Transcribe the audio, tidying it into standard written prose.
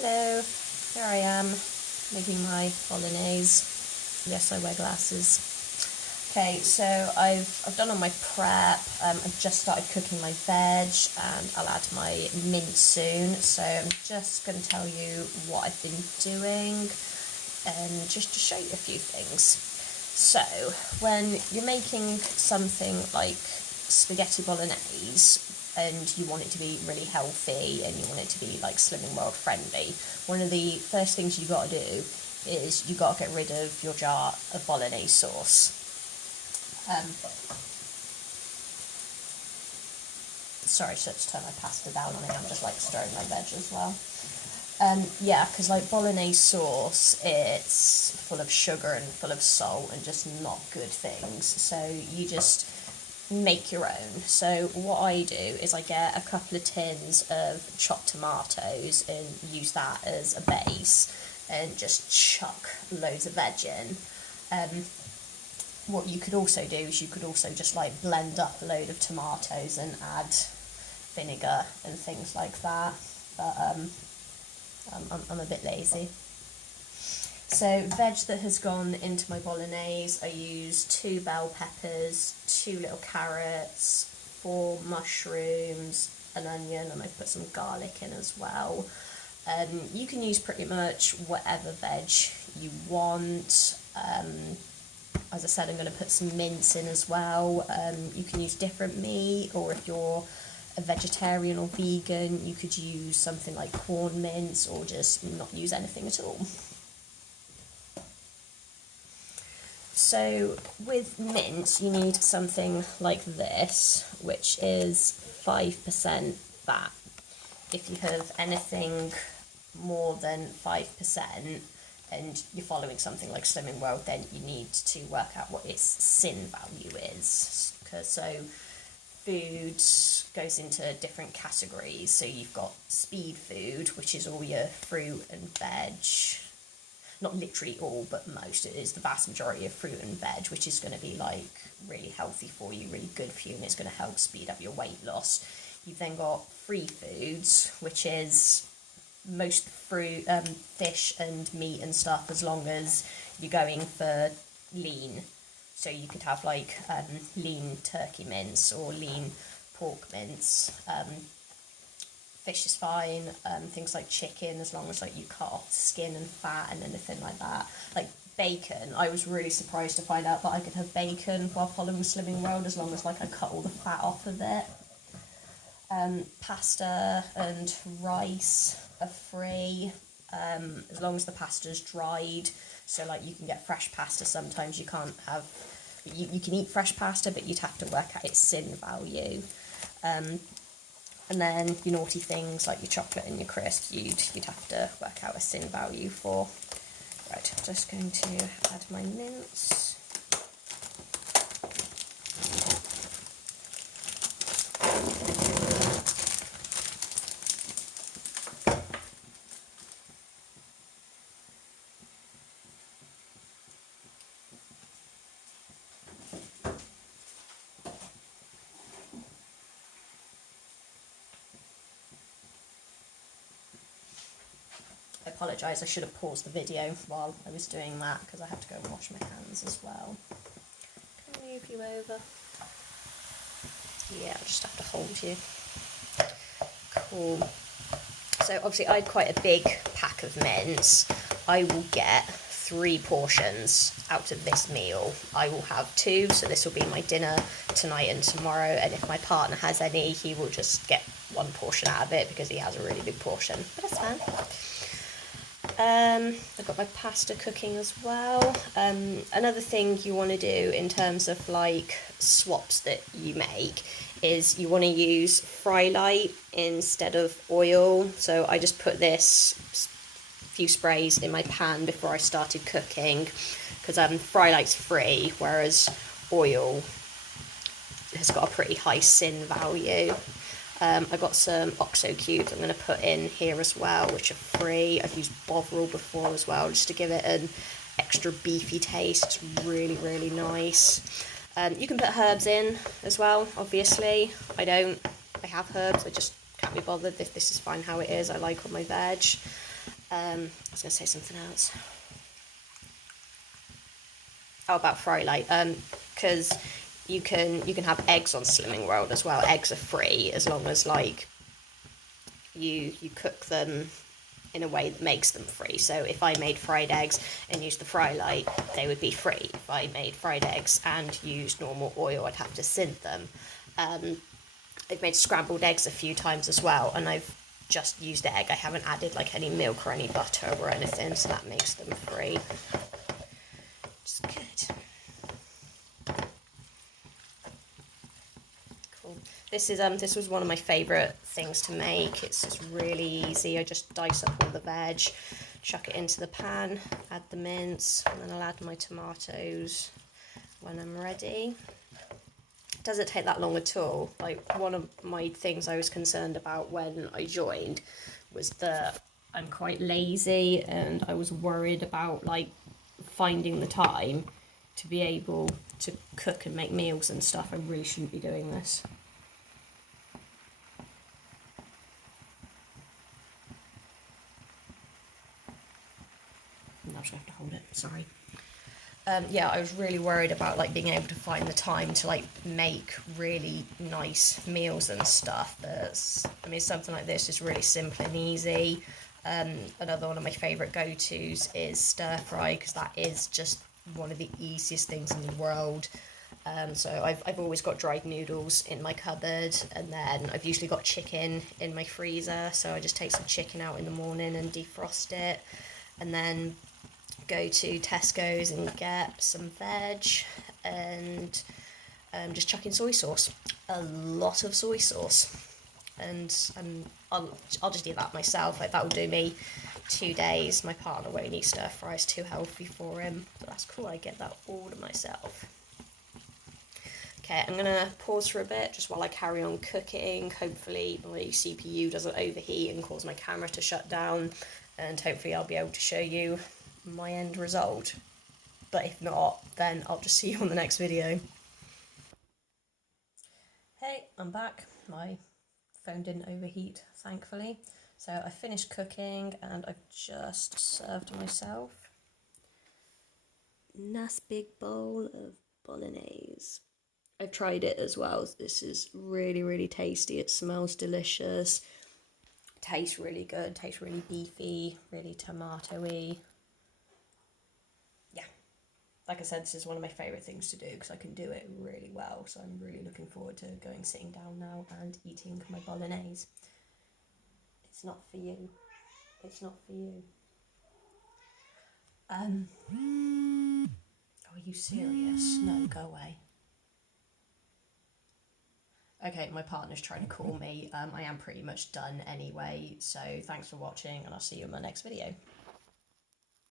Hello, here I am making my bolognese. Yes, I wear glasses. Okay, so I've done all my prep. I've just started cooking my veg and I'll add my mint soon. So I'm just going to tell you what I've been doing and just to show you a few things. So when you're making something like spaghetti bolognese and you want it to be really healthy and you want it to be like Slimming World friendly, one of the first things you got to do is you got to get rid of your jar of bolognese sauce. Sorry, so let's turn my pasta down on it. I'm just like stirring my veg as well. Yeah, because like bolognese sauce, it's full of sugar and full of salt and just not good things. So you just make your own. So what I do is I get a couple of tins of chopped tomatoes and use that as a base and just chuck loads of veg in. What you could also do is you could also just like blend up a load of tomatoes and add vinegar and things like that, but I'm a bit lazy. So veg that has gone into my bolognese, I use 2 bell peppers, 2 little carrots, 4 mushrooms, an onion, and I put some garlic in as well. You can use pretty much whatever veg you want. As I said, I'm going to put some mince in as well. You can use different meat, or if you're a vegetarian or vegan, you could use something like corn mince or just not use anything at all. So with mince, you need something like this, which is 5% fat. If you have anything more than 5%, and you're following something like Slimming World, then you need to work out what its sin value is. So food goes into different categories. So you've got speed food, which is all your fruit and veg. Not literally all, but most. It is the vast majority of fruit and veg, which is going to be like really healthy for you, really good for you, and it's going to help speed up your weight loss. You've then got free foods, which is most fruit, fish and meat and stuff, as long as you're going for lean. So you could have like lean turkey mince or lean pork mince. Fish is fine. Things like chicken, as long as like you cut off the skin and fat and anything like that. Like bacon, I was really surprised to find out that I could have bacon while following Slimming World, as long as like I cut all the fat off of it. Pasta and rice are free, as long as the pasta's dried. So like you can get fresh pasta, sometimes you can't have, you can eat fresh pasta, but you'd have to work out its sin value. And then your naughty things like your chocolate and your crisps, you'd have to work out a sin value for. Right, I'm just going to add my mince. I apologise, I should have paused the video while I was doing that because I had to go and wash my hands as well. Can I move you over? Yeah, I'll just have to hold you. Cool. So obviously I had quite a big pack of mince. I will get 3 portions out of this meal. I will have 2, so this will be my dinner tonight and tomorrow, and if my partner has any, he will just get 1 portion out of it because he has a really big portion, but that's fine. I've got my pasta cooking as well. Another thing you want to do in terms of like swaps that you make is you want to use fry light instead of oil. So I just put this few sprays in my pan before I started cooking, because fry light's free, whereas oil has got a pretty high sin value. I got some OXO cubes I'm going to put in here as well, which are free. I've used Bovril before as well, just to give it an extra beefy taste. It's really, really nice. You can put herbs in as well, obviously. I don't. I have herbs, I just can't be bothered. This is fine how it is. I like on my veg. I was going to say something else. Oh, about fry light. Because you can have eggs on Slimming World as well. Eggs are free as long as like you cook them in a way that makes them free. So if I made fried eggs and used the fry light, they would be free. If I made fried eggs and used normal oil, I'd have to sieve them. I've made scrambled eggs a few times as well, and I've just used egg. I haven't added like any milk or any butter or anything, so that makes them free. Just good. Cool. This was one of my favourite things to make. It's just really easy. I just dice up all the veg, chuck it into the pan, add the mince, and then I'll add my tomatoes when I'm ready. It doesn't take that long at all. Like, one of my things I was concerned about when I joined was that I'm quite lazy, and I was worried about like finding the time to be able to cook and make meals and stuff. I really shouldn't be doing this. I'm not sure I have to hold it, sorry. Yeah, I was really worried about like being able to find the time to like make really nice meals and stuff. I mean, something like this is really simple and easy. Another one of my favourite go-tos is stir fry, because that is just one of the easiest things in the world. So I've always got dried noodles in my cupboard, and then I've usually got chicken in my freezer, so I just take some chicken out in the morning and defrost it, and then go to Tesco's and get some veg, and just chuck in soy sauce, a lot of soy sauce, and I'll just do that myself. Like, that will do me 2 days. My partner won't eat stir fries, too healthy for him, but that's cool. I get that all to myself. Okay, I'm gonna pause for a bit just while I carry on cooking. Hopefully my CPU doesn't overheat and cause my camera to shut down, and hopefully I'll be able to show you my end result. But if not, then I'll just see you on the next video. Hey, I'm back. My phone didn't overheat, thankfully. So I finished cooking and I've just served myself a nice big bowl of bolognese. I've tried it as well. This is really, really tasty. It smells delicious. Tastes really good. Tastes really beefy, really tomatoey. Yeah, like I said, this is one of my favourite things to do because I can do it really well. So I'm really looking forward to sitting down now and eating my bolognese. It's not for you. It's not for you. Are you serious? No, go away. Okay, my partner's trying to call me. I am pretty much done anyway, so thanks for watching, and I'll see you in my next video.